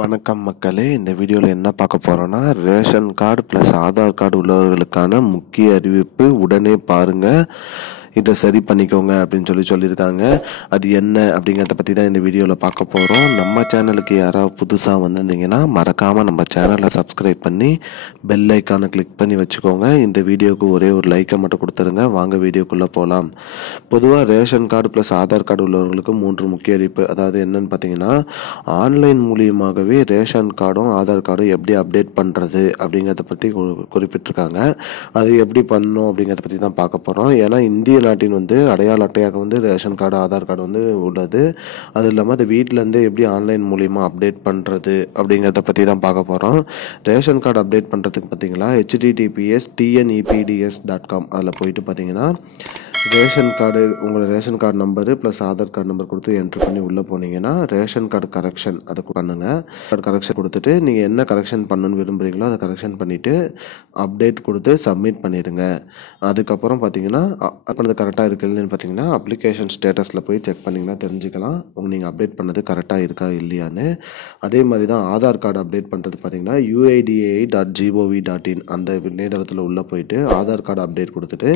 வணக்கம் மக்களே, இந்த வீடியோவில் என்ன பார்க்க போகிறோன்னா, ration card plus Aadhaar card உள்ளவர்களுக்கான முக்கிய அறிவிப்பு. உடனே பாருங்கள், இதை சரி பண்ணிக்கோங்க அப்படின்னு சொல்லியிருக்காங்க. அது என்ன அப்படிங்கிறத பற்றி தான் இந்த வீடியோவில் பார்க்க போகிறோம். நம்ம சேனலுக்கு யாராவது புதுசாக வந்திருந்தீங்கன்னா மறக்காமல் நம்ம சேனலை சப்ஸ்கிரைப் பண்ணி பெல் ஐக்கானை கிளிக் பண்ணி வச்சுக்கோங்க. இந்த வீடியோவுக்கு ஒரே ஒரு லைக்கை மட்டும் கொடுத்துருங்க. வாங்க வீடியோக்குள்ளே போகலாம். பொதுவாக ration card plus Aadhaar card உள்ளவர்களுக்கு 3 முக்கிய அறிவிப்பு. அதாவது என்னன்னு பார்த்தீங்கன்னா, ஆன்லைன் மூலியமாகவே ரேஷன் கார்டும் ஆதார் கார்டும் எப்படி அப்டேட் பண்ணுறது அப்படிங்கிறத பற்றி குறிப்பிட்டிருக்காங்க. அது எப்படி பண்ணணும் அப்படிங்கிறத பற்றி தான் பார்க்க போகிறோம். ஏன்னா இந்திய நாட்டின் அடையாள அட்டையாக ரேஷன் கார்டு ஆதார் கார்டு உள்ளது. அது இல்லாமல் அது வீட்டிலேருந்து எப்படி ஆன்லைன் மூலியமாக அப்டேட் பண்ணுறது அப்படிங்கிறத பற்றி தான் பார்க்க போகிறோம். ரேஷன் கார்டு அப்டேட் பண்ணுறதுக்கு பார்த்தீங்கன்னா https://tnepds.com அதில் போயிட்டு பார்த்தீங்கன்னா ரேஷன் கார்டு, உங்களோட ration card number plus Aadhaar card number கொடுத்து என்ட்ரு பண்ணி உள்ளே போனீங்கன்னா ரேஷன் கார்டு கரெக்ஷன் அதை பண்ணுங்கள். கார்டு கரெக்ஷன் கொடுத்துட்டு நீங்கள் என்ன கரெக்ஷன் பண்ணணும்னு விரும்புகிறீங்களோ அதை கரெக்ஷன் பண்ணிவிட்டு அப்டேட் கொடுத்து சப்மிட் பண்ணிடுங்க. அதுக்கப்புறம் பார்த்தீங்கன்னா பண்ணது கரெக்டாக இருக்குதுன்னு பார்த்தீங்கன்னா அப்ளிகேஷன் ஸ்டேட்டஸில் போய் செக் பண்ணிங்கன்னா தெரிஞ்சுக்கலாம் நீங்கள் அப்டேட் பண்ணது கரெக்டாக இருக்கா இல்லையான்னு. அதே மாதிரி தான் ஆதார் கார்டு அப்டேட் பண்ணுறது பார்த்தீங்கன்னா uida.gov.in அந்த இணையதளத்தில் உள்ளே போயிட்டு ஆதார் கார்டு அப்டேட் கொடுத்துட்டு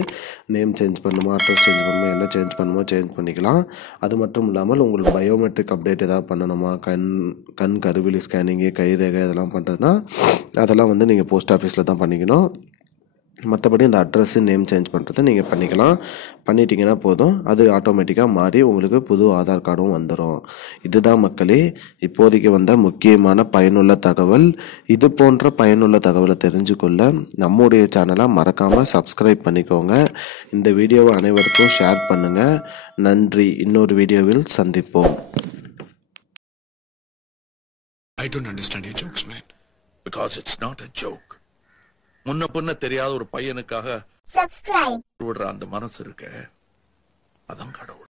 நேம் சேஞ்ச் பண்ணுமா, அட்ரஸ் சேஞ்ச் பண்ணுமா, என்ன சேஞ்ச் பண்ணுமோ சேஞ்ச் பண்ணிக்கலாம். அது மட்டும் இல்லாமல் உங்களுக்கு பயோமெட்ரிக் அப்டேட் ஏதாவது பண்ணணுமா, கண் கருவிழி ஸ்கேனிங்கு, கைரேகை இதெல்லாம் பண்ணுறதுனா அதெல்லாம் நீங்கள் போஸ்ட் ஆஃபீஸில் தான் பண்ணிக்கணும். மற்றபடி இந்த அட்ரஸ்ஸு நேம் சேஞ்ச் பண்ணுறது நீங்கள் பண்ணிக்கலாம். பண்ணிட்டீங்கன்னா போதும், அது ஆட்டோமேட்டிக்காக மாறி உங்களுக்கு புது ஆதார் கார்டும் வந்துடும். இதுதான் மக்களே இப்போதைக்கு வந்த முக்கியமான பயனுள்ள தகவல். இது போன்ற பயனுள்ள தகவலை தெரிஞ்சுக்கொள்ள நம்முடைய சேனலை மறக்காமல் சப்ஸ்கிரைப் பண்ணிக்கோங்க. இந்த வீடியோவை அனைவருக்கும் ஷேர் பண்ணுங்கள். நன்றி. இன்னொரு வீடியோவில் சந்திப்போம். I don't understand your jokes, man. Because it's not a joke. முன்ன பின்ன தெரியாத ஒரு பையனுக்காக விடுற அந்த மனசு இருக்க, அதான் கடவுள்.